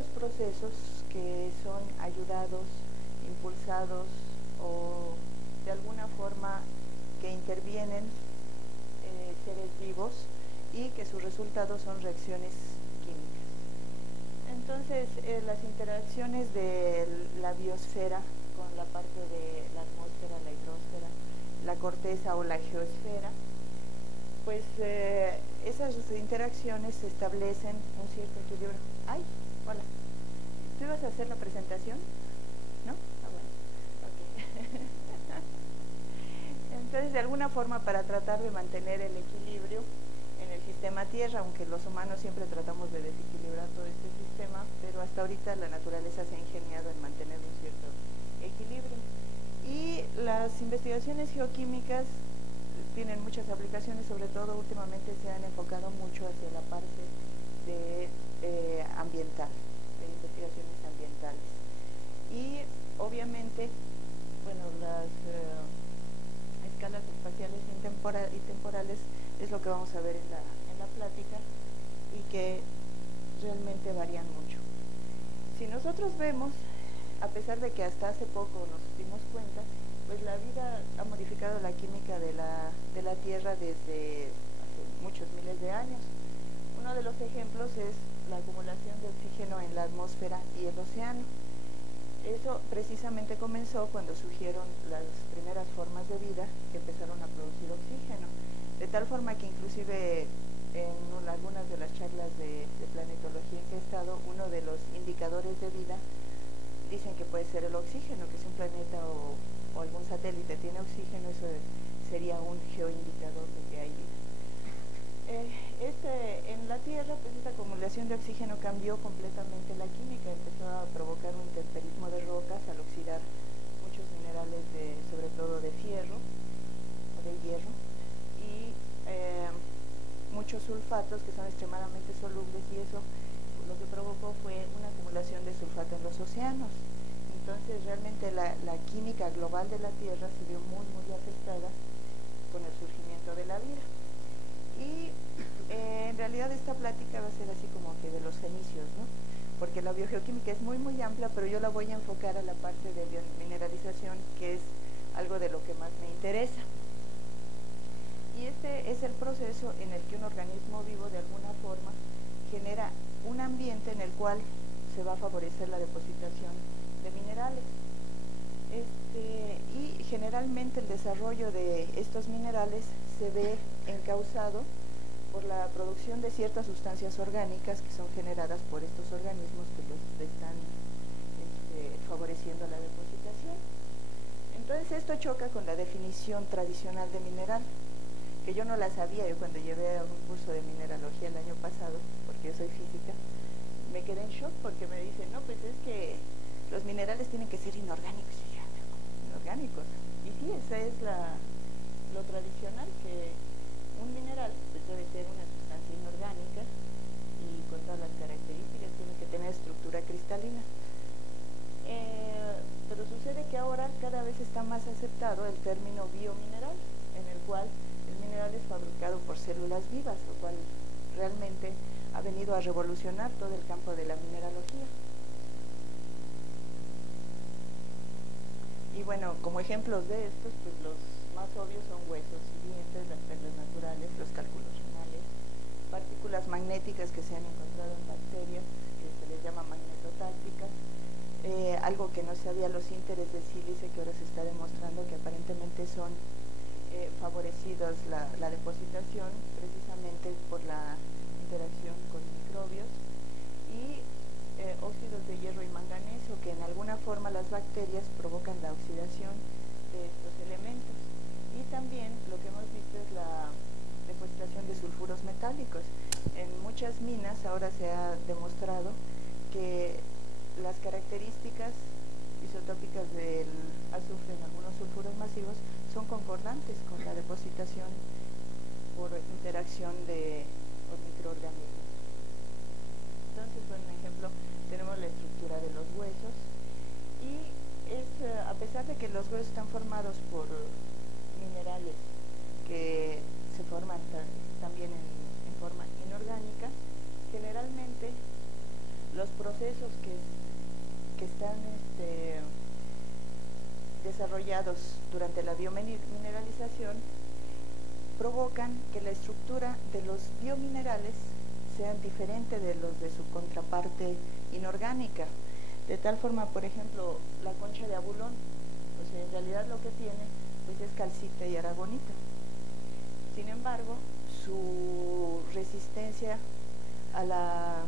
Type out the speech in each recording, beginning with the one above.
muchos procesos que son ayudados, impulsados o de alguna forma que intervienen seres vivos y que sus resultados son reacciones químicas. Entonces, las interacciones de la biosfera con la parte de la atmósfera, la hidrosfera, la corteza o la geosfera, pues esas interacciones establecen un cierto equilibrio. ¡Ay! Hola. ¿Tú ibas a hacer la presentación? ¿No? Ah, bueno. Okay. Entonces, de alguna forma, para tratar de mantener el equilibrio en el sistema Tierra, aunque los humanos siempre tratamos de desequilibrar todo este sistema, pero hasta ahorita la naturaleza se ha ingeniado en mantener un cierto equilibrio. Y las investigaciones geoquímicas tienen muchas aplicaciones, sobre todo últimamente se han enfocado mucho hacia la parte de ambiental, de investigaciones ambientales. Y obviamente, bueno, las escalas espaciales y temporales es lo que vamos a ver en la plática y que realmente varían mucho. Si nosotros vemos, a pesar de que hasta hace poco nos dimos cuenta, pues la vida ha modificado la química de la Tierra desde hace muchos miles de años. Uno de los ejemplos es la acumulación de oxígeno en la atmósfera y el océano. Eso precisamente comenzó cuando surgieron las primeras formas de vida que empezaron a producir oxígeno, de tal forma que inclusive en algunas de las charlas de planetología en que he estado, uno de los indicadores de vida dicen que puede ser el oxígeno, que si un planeta o algún satélite tiene oxígeno, eso sería un geoindicador de que hay vida. En la Tierra, pues esta acumulación de oxígeno cambió completamente la química, empezó a provocar un intemperismo de rocas al oxidar muchos minerales, sobre todo de fierro o de hierro, y muchos sulfatos que son extremadamente solubles, y eso lo que provocó fue una acumulación de sulfato en los océanos. Entonces realmente la química global de la Tierra se vio muy, muy afectada con el surgimiento de la vida. Y en realidad esta plática va a ser así como que de los fenicios, ¿no? Porque la biogeoquímica es muy, muy amplia, pero yo la voy a enfocar a la parte de biomineralización, que es algo de lo que más me interesa. Y este es el proceso en el que un organismo vivo de alguna forma genera un ambiente en el cual se va a favorecer la depositación de minerales. Y generalmente el desarrollo de estos minerales se ve encauzado por la producción de ciertas sustancias orgánicas que son generadas por estos organismos que los están favoreciendo la depositación. Entonces esto choca con la definición tradicional de mineral, que yo no la sabía. Yo cuando llevé un curso de mineralogía el año pasado, porque yo soy física, me quedé en shock porque me dicen, no, pues es que los minerales tienen que ser inorgánicos. Y yo, inorgánicos. Y sí, esa es lo tradicional, que un mineral pues debe ser una sustancia inorgánica y con todas las características, tiene que tener estructura cristalina. Pero sucede que ahora cada vez está más aceptado el término biomineral, en el cual el mineral es fabricado por células vivas, lo cual realmente ha venido a revolucionar todo el campo de la mineralogía. Y bueno, como ejemplos de estos, pues los más obvios son huesos y dientes, las perlas naturales, los cálculos renales, partículas magnéticas que se han encontrado en bacterias, que se les llama magnetotácticas, algo que no sabía, los ínteres de sílice, que ahora se está demostrando que aparentemente son favorecidos la depositación precisamente por la interacción con microbios, y óxidos de hierro y manganeso, que en alguna forma las bacterias provocan la oxidación de estos elementos. Y también lo que hemos visto es la depositación de sulfuros metálicos. En muchas minas ahora se ha demostrado que las características isotópicas del azufre en algunos sulfuros masivos son concordantes con la depositación por interacción de microorganismos. Entonces, por ejemplo, tenemos la estructura de los huesos, y a pesar de que los huesos están formados por minerales que se forman también en forma inorgánica, generalmente los procesos que están desarrollados durante la biomineralización provocan que la estructura de los biominerales sean diferentes de los de su contraparte inorgánica. De tal forma, por ejemplo, la concha de abulón, o sea, en realidad lo que tiene pues es calcita y aragonita. Sin embargo, su resistencia a la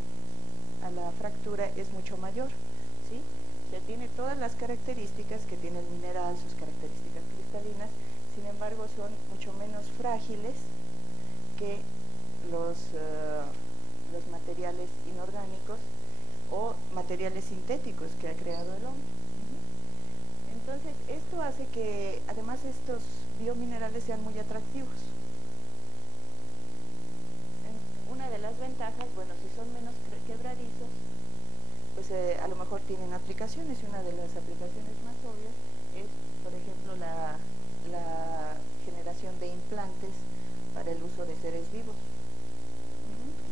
fractura es mucho mayor, ¿sí? O sea, tiene todas las características que tiene el mineral, sus características cristalinas, sin embargo son mucho menos frágiles que los materiales inorgánicos o materiales sintéticos que ha creado el hombre. Entonces, esto hace que además estos biominerales sean muy atractivos. Una de las ventajas, bueno, si son menos quebradizos, pues a lo mejor tienen aplicaciones, y una de las aplicaciones más obvias es, por ejemplo, la generación de implantes para el uso de seres vivos.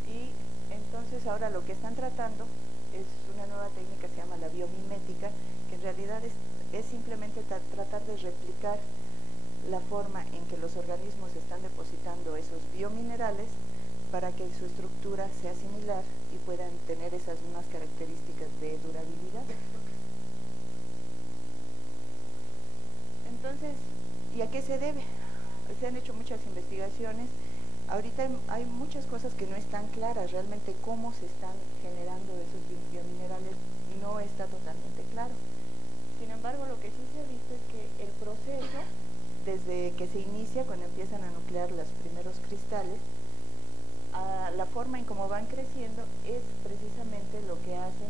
Y entonces ahora lo que están tratando es una nueva técnica que se llama la biomimética, que en realidad es simplemente tratar de replicar la forma en que los organismos están depositando esos biominerales para que su estructura sea similar y puedan tener esas mismas características de durabilidad. Entonces, ¿y a qué se debe? Se han hecho muchas investigaciones. Ahorita hay muchas cosas que no están claras, realmente cómo se están generando esos biominerales no está totalmente claro. Sin embargo, lo que sí se ha visto es que el proceso, desde que se inicia, cuando empiezan a nuclear los primeros cristales, la forma en cómo van creciendo es precisamente lo que hace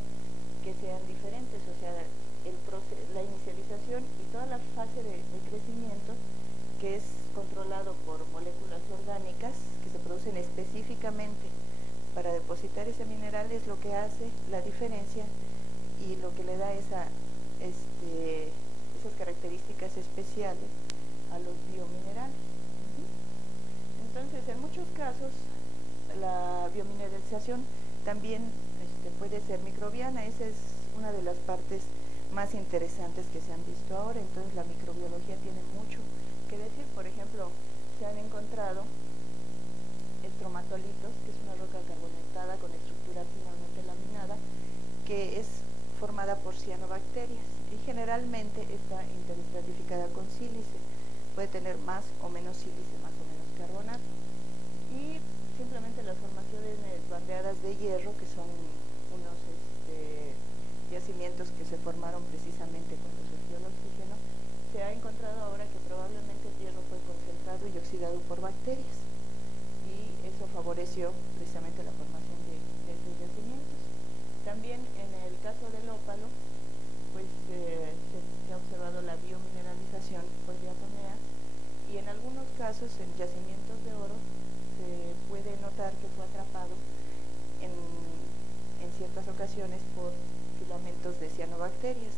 que sean diferentes, o sea, la inicialización y toda la fase de crecimiento, que es controlado por moléculas orgánicas que se producen específicamente para depositar ese mineral, es lo que hace la diferencia y lo que le da esas características especiales a los biominerales. Entonces, en muchos casos, la biomineralización también puede ser microbiana. Esa es una de las partes más interesantes que se han visto ahora. Entonces, la microbiología tiene mucho que decir. Por ejemplo, se han encontrado estromatolitos, que es una roca carbonatada con estructura finamente laminada, que es formada por cianobacterias y generalmente está interestratificada con sílice. Puede tener más o menos sílice, más o menos carbonato. Y simplemente las formaciones bardeadas de hierro, que son unos yacimientos que se formaron precisamente cuando surgió el oxígeno, se ha encontrado ahora que probablemente el hierro fue concentrado y oxidado por bacterias, y eso favoreció precisamente la formación de estos yacimientos. También en el caso del ópalo, pues se ha observado la biomineralización por diatomea, y en algunos casos en yacimientos de oro se puede notar que fue atrapado en ciertas ocasiones por filamentos de cianobacterias,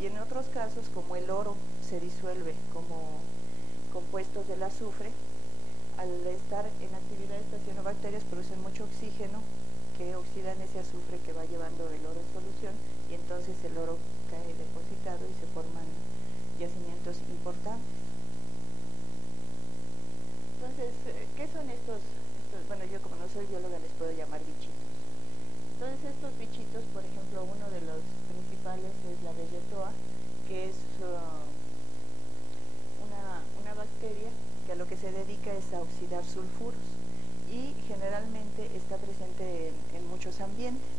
y en otros casos, como el oro se disuelve como compuestos del azufre, al estar en actividad estas cianobacterias producen mucho oxígeno que oxidan ese azufre que va llevando el oro en solución, y entonces el oro cae depositado y se forman yacimientos importantes. Entonces, ¿qué son estos? Bueno, yo como no soy bióloga les puedo llamar bichitos. Entonces, estos bichitos, por ejemplo, uno de los principales es la Vegetoa, que es una bacteria que a lo que se dedica es a oxidar sulfuros, y generalmente está presente en muchos ambientes.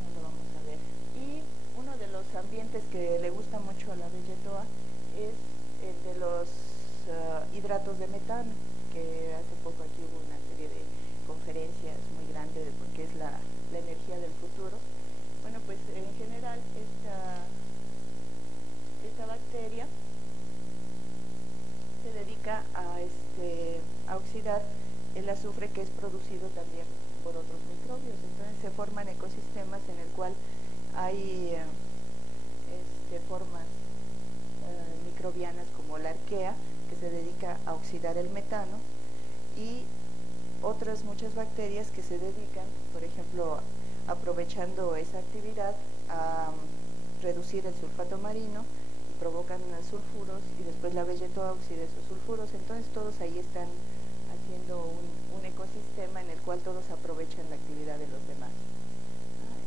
Ahora lo vamos a ver. Y uno de los ambientes que le gusta mucho a la Vegetoa es el de los hidratos de metano, que hace poco aquí hubo una serie de conferencias muy grandes porque es la energía del futuro. Bueno, pues en general esta bacteria se dedica a oxidar el azufre que es producido también por otros microbios. Entonces se forman ecosistemas en el cual hay formas microbianas como la arquea, que se dedica a oxidar el metano, y otras muchas bacterias que se dedican, por ejemplo, aprovechando esa actividad a reducir el sulfato marino y provocan sulfuros y después la vegetoa oxida esos sulfuros, entonces todos ahí están haciendo un ecosistema en el cual todos aprovechan la actividad de los demás.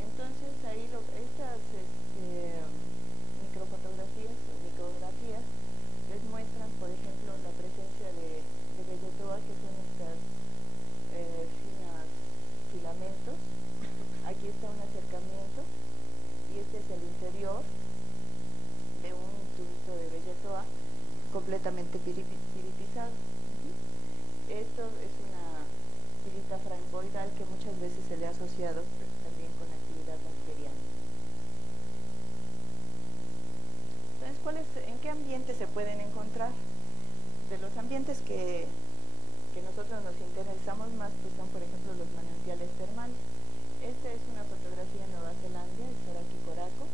Entonces ahí estas microfotografías o micrografías les muestran, por ejemplo, la presencia de vegetoa, que son estas finos filamentos. Aquí está un acercamiento y este es el interior de un tubito de vegetoa completamente piritizado. Esto es una pirita framboidal que muchas veces se le ha asociado también con actividad bacteriana. Entonces, ¿en qué ambientes se pueden encontrar? De los ambientes que nosotros nos interesamos más, pues son, por ejemplo, los manantiales termales. Esta es una fotografía en Nueva Zelanda, el Soraki Coraco,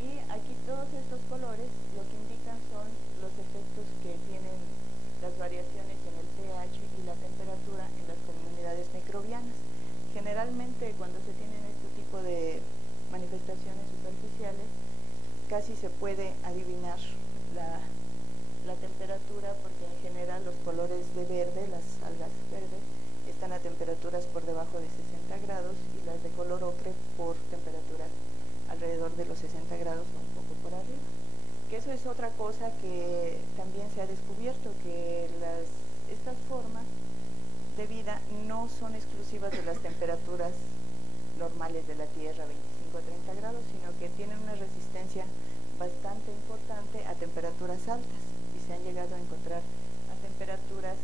y aquí todos estos colores lo que indican son los efectos que tienen las variaciones en el pH y la temperatura en las comunidades microbianas. Generalmente cuando se tienen este tipo de manifestaciones superficiales, casi se puede adivinar la temperatura, porque en general los colores de verde, las algas verdes, están a temperaturas por debajo de 60 grados y las de color ocre por temperaturas alrededor de los 60 grados o un poco por arriba. Que eso es otra cosa que también se ha descubierto, que estas formas de vida no son exclusivas de las temperaturas normales de la Tierra, 25 a 30 grados, sino que tienen una resistencia bastante importante a temperaturas altas y se han llegado a encontrar a temperaturas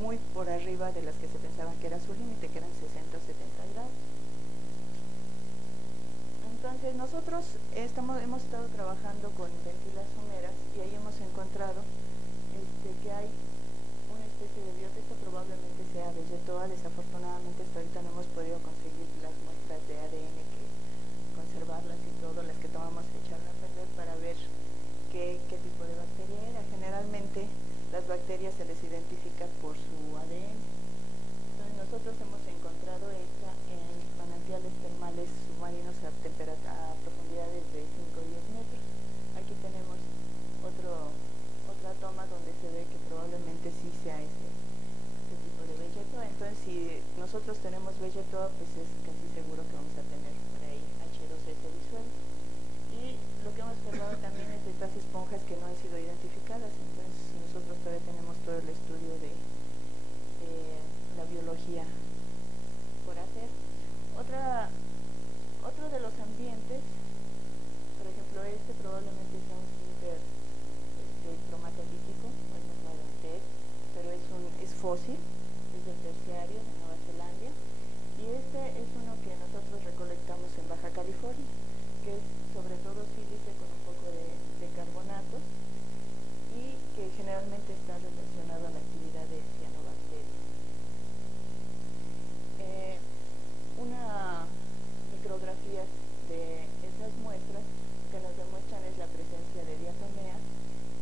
muy por arriba de las que se pensaban que era su límite, que eran 60 o 70 grados. Entonces nosotros hemos estado trabajando con ventilas someras y ahí hemos encontrado que hay una especie de biota. Esto probablemente sea vegetoa. Desafortunadamente hasta ahorita no hemos podido conseguir las muestras de ADN, que conservarlas y todo, las que tomamos se echaron a perder para ver qué tipo de bacteria era. Generalmente las bacterias se les identifica por su ADN. Entonces nosotros hemos encontrado esta en manantiales termales submarinos a profundidades de 5 o 10 metros. Aquí tenemos otra toma donde se ve que probablemente sí sea este tipo de vegetoa. Entonces si nosotros tenemos vegetoa, pues es casi seguro que vamos a tener por ahí H2S disuelto. Y lo que hemos observado también es de estas esponjas que no han sido identificadas. Entonces nosotros todavía tenemos todo el estudio de la biología por hacer. Otro de los ambientes, por ejemplo, probablemente sea un sinter cromatolítico, bueno, claramente pero es fósil, es del terciario de Nueva Zelanda, y este es uno que nosotros recolectamos en Baja California, que es sobre todo sílice con un poco de carbonatos y que generalmente está relacionado a la actividad de cianobacterias. Una micrografía de esas muestras que nos demuestran es la presencia de diatomeas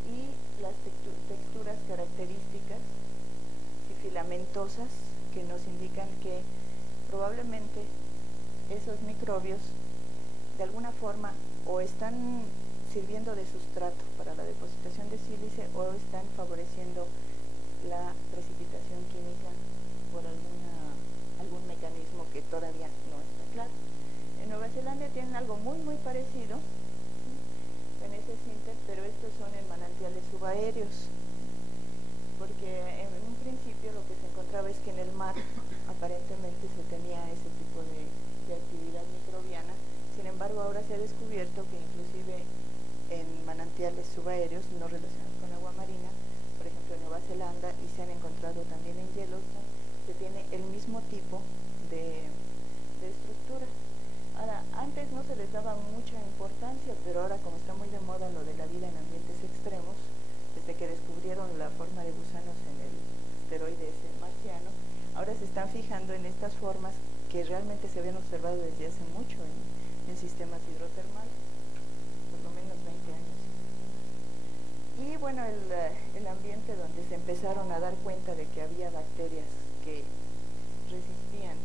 y las texturas características y filamentosas que nos indican que probablemente esos microbios de alguna forma o están sirviendo de sustrato para la depositación de sílice o están favoreciendo la precipitación química por algún mecanismo que todavía no está claro. En Nueva Zelanda tienen algo muy parecido en ese sinter, pero estos son en manantiales subaéreos, porque en un principio lo que se encontraba es que en el mar aparentemente se tenía ese tipo de actividad microbiana. Sin embargo, ahora se ha descubierto que inclusive en manantiales subaéreos no relacionados con agua marina, por ejemplo en Nueva Zelanda, y se han encontrado también en Yellowstone, se tiene el mismo tipo de estructura. Ahora, antes no se les daba mucha importancia, pero ahora como está muy de moda lo de la vida en ambientes extremos, desde que descubrieron la forma de gusanos en el asteroide ese marciano, ahora se están fijando en estas formas que realmente se habían observado desde hace mucho en sistemas hidrotermales, por lo menos 20 años. Y bueno, el ambiente donde se empezaron a dar cuenta de que había bacterias que resistían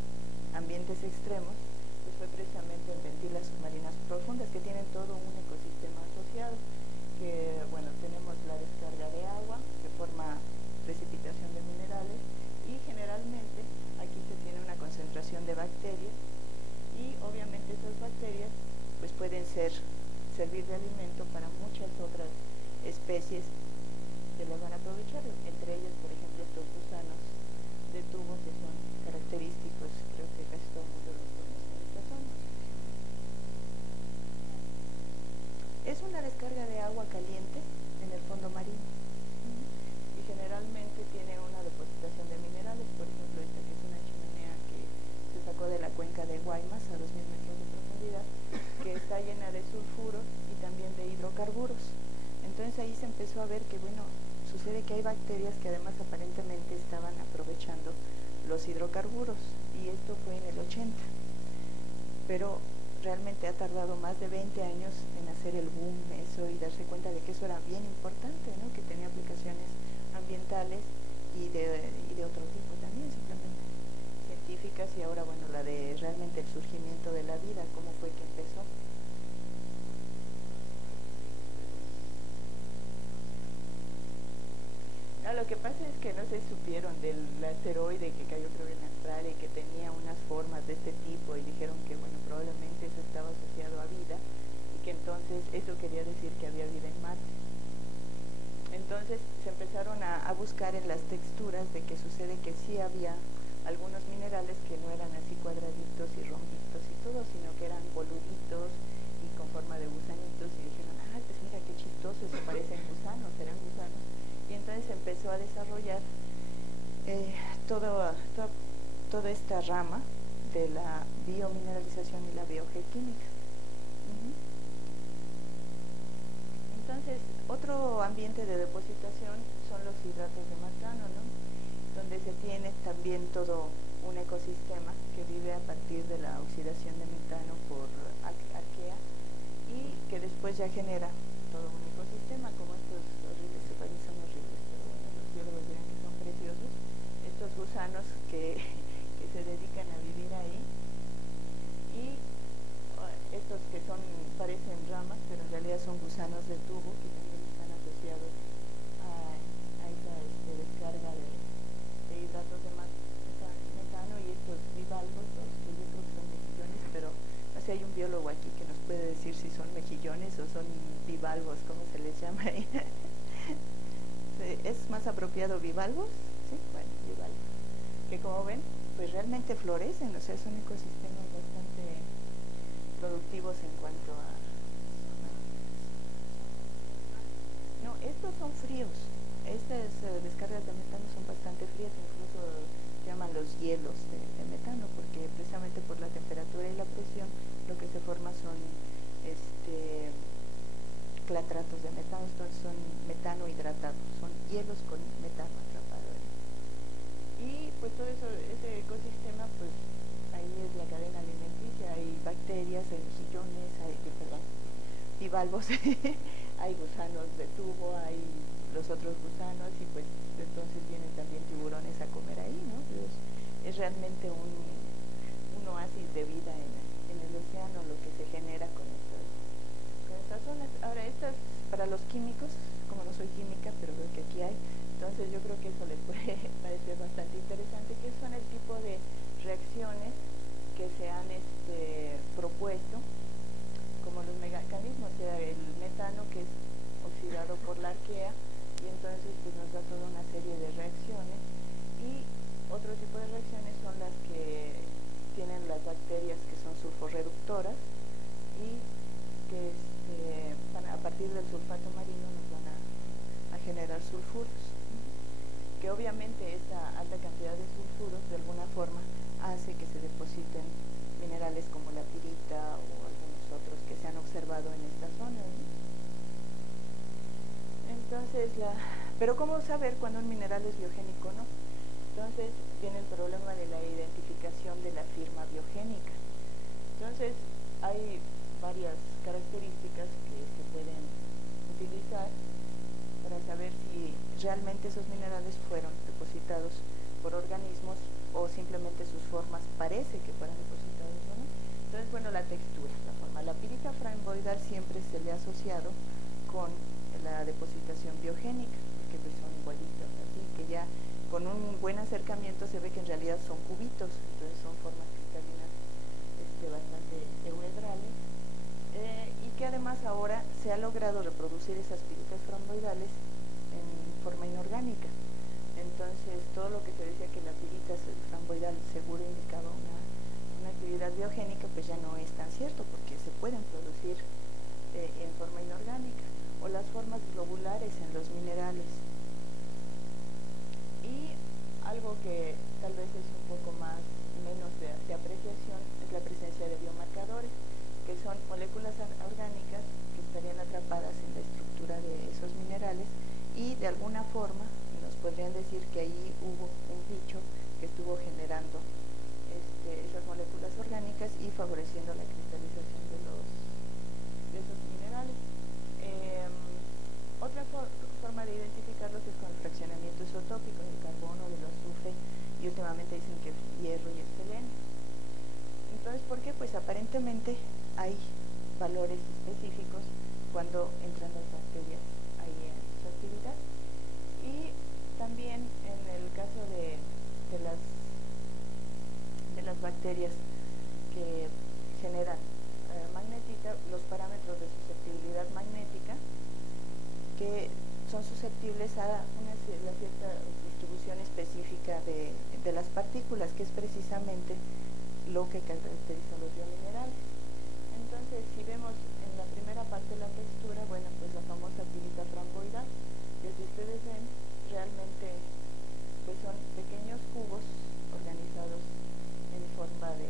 ambientes extremos, pues fue precisamente en ventilas submarinas profundas, que tienen todo un ecosistema asociado, que bueno, tenemos la descarga de agua que forma precipitación de minerales, y generalmente aquí se tiene una concentración de bacterias, y obviamente esas bacterias pues pueden servir de alimento para muchas otras especies que las van a aprovechar, entre ellas por ejemplo estos gusanos de tubo, que son característicos, creo que casi todo el mundo los conoce en esta zona. Es una descarga de agua caliente en el fondo marino, y generalmente tiene una depositación de minerales, por ejemplo esta que es una chimenea que se sacó de la cuenca de Guaymas a 2000 metros de profundidad, que está llena de sulfuros y también de hidrocarburos. Entonces ahí se empezó a ver que, bueno, sucede que hay bacterias que además aparentemente estaban aprovechando los hidrocarburos, y esto fue en el 80, pero realmente ha tardado más de 20 años en hacer el boom eso y darse cuenta de que eso era bien importante, ¿no? Que tenía aplicaciones ambientales y de otro tipo también, simplemente científicas, y ahora bueno, la de realmente el surgimiento de la vida, cómo fue que empezó. No, lo que pasa es que no se supieron del asteroide que cayó creo en Australia y que tenía unas formas de este tipo, y dijeron que bueno, probablemente eso estaba asociado a vida, y que entonces eso quería decir que había vida en Marte. Entonces se empezaron a buscar en las texturas de que sucede que sí había algunos minerales que no eran así cuadraditos y rombitos y todo, sino que eran boluditos y con forma de gusanitos, y dijeron, ah, pues mira qué chistoso, eso parecen gusanos, serán gusanos. Y entonces empezó a desarrollar toda esta rama de la biomineralización y la biogeoquímica. Entonces, otro ambiente de depositación son los hidratos de metano, ¿no? Donde se tiene también todo un ecosistema que vive a partir de la oxidación de metano por arquea, y que después ya genera todo un ecosistema, como estos horribles, que para mí son horribles, pero bueno, los biólogos dirán que son preciosos, estos gusanos que se dedican a vivir ahí, y estos que parecen ramas, pero en realidad son gusanos de tubo, que también están asociados a esa descarga de hidratos de metano, y estos bivalvos, que yo creo que son mejillones, pero no sé, hay un biólogo aquí que nos puede decir si son mejillones o son bivalvos, ¿cómo se les llama ahí? ¿Es más apropiado bivalvos? Sí, bueno, bivalvos, que como ven, pues realmente florecen, o sea, son ecosistemas bastante productivos en cuanto a... No, estos son fríos, estas descargas de metano son bastante frías, incluso se llaman los hielos de metano, porque precisamente por la temperatura y la presión lo que se forma son clatratos de metano, entonces son metano hidratado, son hielos con metano atrapado ahí. Y pues todo eso, ese ecosistema, pues ahí es la cadena alimenticia, hay bacterias, hay mejillones, hay, perdón, bivalvos, hay gusanos de tubo, hay los otros gusanos, y pues entonces vienen también tiburones a comer ahí, ¿no? Entonces, es realmente un oasis de vida en el océano lo que se genera con estas zonas. Ahora, estas para los químicos, como no soy química, pero veo que aquí hay, entonces yo creo que eso les puede parecer bastante interesante, que son el tipo de reacciones que se han propuesto, como los mecanismos, o sea, el metano que es oxidado por la arquea, y entonces pues nos da toda una serie de reacciones, y otro tipo de reacciones son las que tienen las bacterias, que son sulforreductoras, y que a partir del sulfato marino nos van a generar sulfuros, que obviamente esta alta cantidad de sulfuros de alguna forma hace que se depositen minerales como la pirita o algunos otros que se han observado en esta zona, ¿no? Entonces, pero ¿cómo saber cuando un mineral es biogénico o no? Entonces viene el problema de la identificación de la firma biogénica. Entonces hay varias características que se pueden utilizar para saber si realmente esos minerales fueron depositados por organismos o simplemente sus formas parece que fueran depositados o no. Entonces, bueno, la textura, la forma. La pirita framboidal siempre se le ha asociado con la depositación biogénica, porque pues son igualitos, así que ya con un buen acercamiento se ve que en realidad son cubitos, entonces son formas cristalinas bastante euhedrales, y que además ahora se ha logrado reproducir esas piritas framboidales en forma inorgánica. Entonces, todo lo que se decía que la pirita framboidal seguro indicaba una actividad biogénica, pues ya no es tan cierto, porque se pueden producir en forma inorgánica, o las formas globulares en los minerales. Y algo que tal vez es un poco menos de apreciación es la presencia de biomarcadores, que son moléculas orgánicas que estarían atrapadas en la estructura de esos minerales y de alguna forma nos podrían decir que ahí hubo un bicho que estuvo generando esas moléculas orgánicas y favoreciendo la cristalización de esos minerales. Otra forma de identificarlos es con el fraccionamiento isotópico del carbono, del azufre y últimamente dicen que el hierro y el selenio. Entonces, ¿por qué? Pues aparentemente hay valores específicos cuando entran las bacterias ahí en su actividad. Y también en el caso de las bacterias que generan magnetita, los parámetros de susceptibilidad magnética, que son susceptibles a una cierta distribución específica de las partículas, que es precisamente lo que caracteriza los biominerales. Entonces, si vemos en la primera parte la textura, bueno, pues la famosa pirita framboidal, que si ustedes ven, realmente pues son pequeños cubos organizados en forma de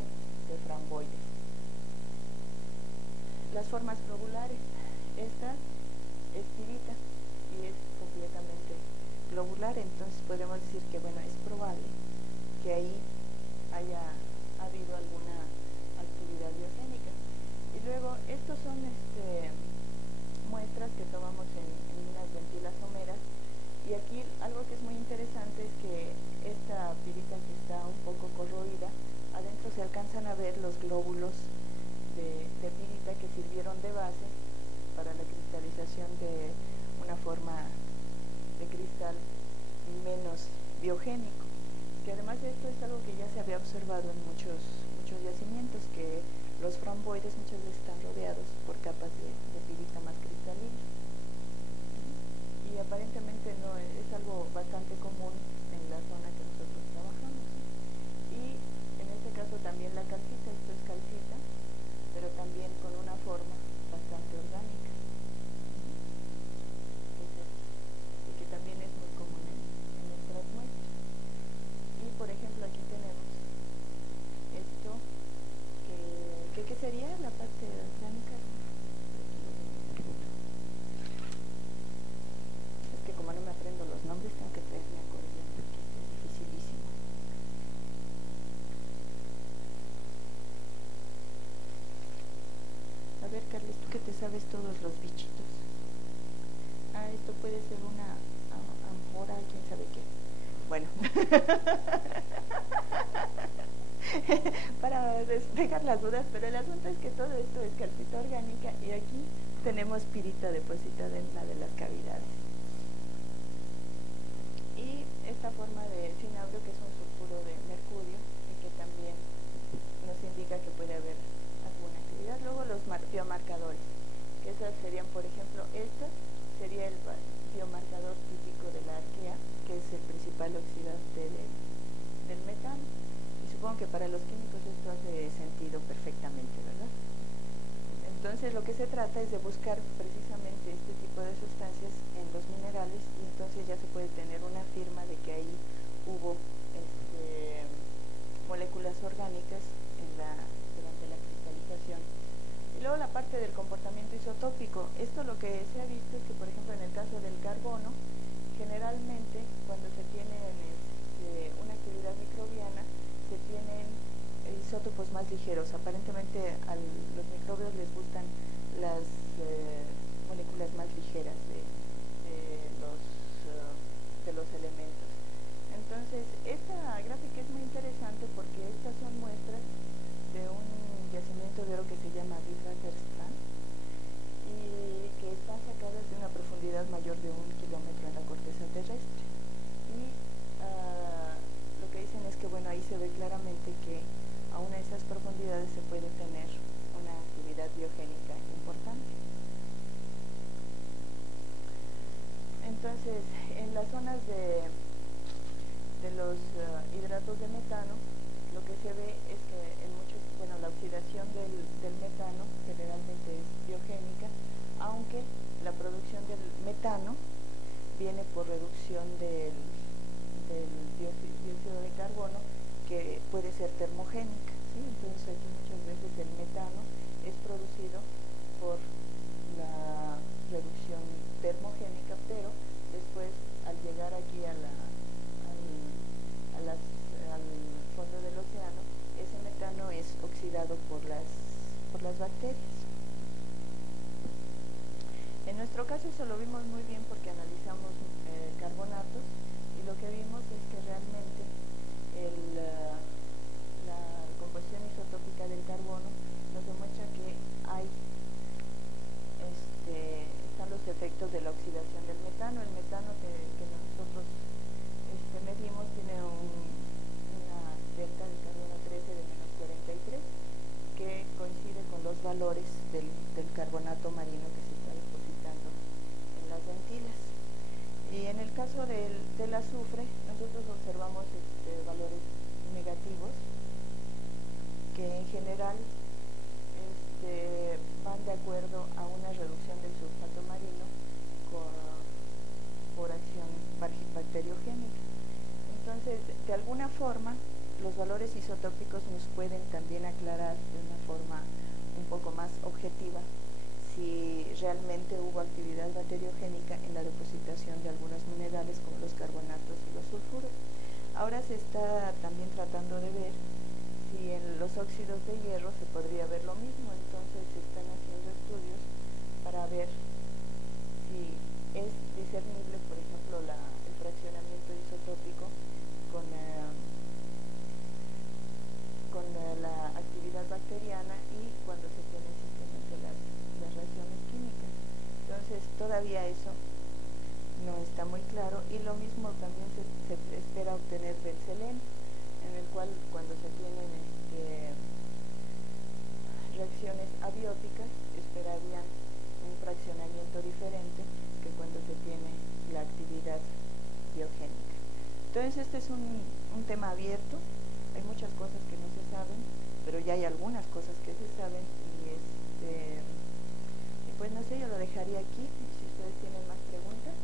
framboides. Las formas globulares, esta es pirita y es completamente globular, entonces podemos decir que, bueno, es probable que ahí haya habido alguna actividad biogénica. Y luego, estos son muestras que tomamos en unas ventilasomeras, y aquí algo que es muy interesante es que esta pirita que está un poco corroída, adentro se alcanzan a ver los glóbulos de pirita que sirvieron de base para la cristalización de una forma de cristal menos biogénico, que además de esto es algo que ya se había observado en muchos yacimientos, que los framboides muchas veces están rodeados por capas de pirita más cristalina, y aparentemente no es algo bastante común en la zona que nosotros trabajamos, y en este caso también la calcita, esto es calcita, pero también con una forma bastante orgánica, y que también es muy común en nuestras muestras. Y por ejemplo aquí tenemos esto, ¿qué sería la parte orgánica? Es que como no me aprendo los nombres, tengo que traerme acordeón, porque esto es dificilísimo. A ver, Carles, tú que te sabes todos los bichitos. Ah, esto puede ser una ánfora, quién sabe qué. Bueno, para despejar las dudas, pero el asunto es que todo esto es calcita orgánica, y aquí tenemos pirita depositada en una de las cavidades. Y esta forma de cinabrio, que es un sulfuro de mercurio, y que también nos indica que puede haber alguna actividad. Luego los biomarcadores, que esas serían, por ejemplo, este sería el biomarcador típico de la arquea, que es el principal oxidante del metano, y supongo que para los químicos esto hace sentido perfectamente, ¿verdad? Entonces lo que se trata es de buscar precisamente este tipo de sustancias en los minerales, y entonces ya se puede tener una firma de que ahí hubo moléculas orgánicas durante la cristalización. Y luego la parte del comportamiento isotópico. Esto lo que se ha visto es que, por ejemplo, en el caso del carbono, generalmente cuando se tiene una actividad microbiana, se tienen isótopos más ligeros. Aparentemente a los microbios les gustan las moléculas más ligeras de los elementos. Entonces, esta llama Witwatersrand, y que están sacadas de una profundidad mayor de 1 kilómetro en la corteza terrestre. Y lo que dicen es que, bueno, ahí se ve claramente que aún a esas profundidades se puede tener una actividad biogénica importante. Entonces, en las zonas de los hidratos de metano, lo que se ve es que en muchos, bueno, la oxidación del metano generalmente es biogénica, aunque la producción del metano viene por reducción del dióxido de carbono, que puede ser termogénica, ¿sí? Entonces aquí muchas veces el metano es producido por la reducción termogénica, pero después al llegar aquí al fondo del océano, ese metano es oxidado por las bacterias. En nuestro caso eso lo vimos muy bien porque analizamos carbonatos, y lo que vimos es que realmente la composición isotópica del carbono nos demuestra que están los efectos de la oxidación del metano. El metano que nosotros medimos tiene una delta de carbono 13 de menos 43, que coincide con los valores del carbonato marino que se está depositando en las ventilas. Y en el caso del azufre, nosotros observamos valores negativos, que en general van de acuerdo a una reducción del sulfato marino por acción bacteriogénica. Entonces, de alguna forma, los valores isotópicos nos pueden también aclarar de una forma un poco más objetiva si realmente hubo actividad bacteriogénica en la depositación de algunos minerales como los carbonatos y los sulfuros. Ahora se está también tratando de ver si en los óxidos de hierro se podría ver lo mismo. Entonces se están haciendo estudios para ver si es discernible, por ejemplo, el fraccionamiento isotópico con la actividad bacteriana y cuando se tienen simplemente las reacciones químicas. Entonces todavía eso no está muy claro, y lo mismo también se espera obtener del seleno, en el cual cuando se tienen reacciones abióticas esperarían un fraccionamiento diferente que cuando se tiene la actividad biogénica. Entonces este es un tema abierto, hay muchas cosas que no se saben, pero ya hay algunas cosas que se saben, y pues no sé, yo lo dejaría aquí, si ustedes tienen más preguntas.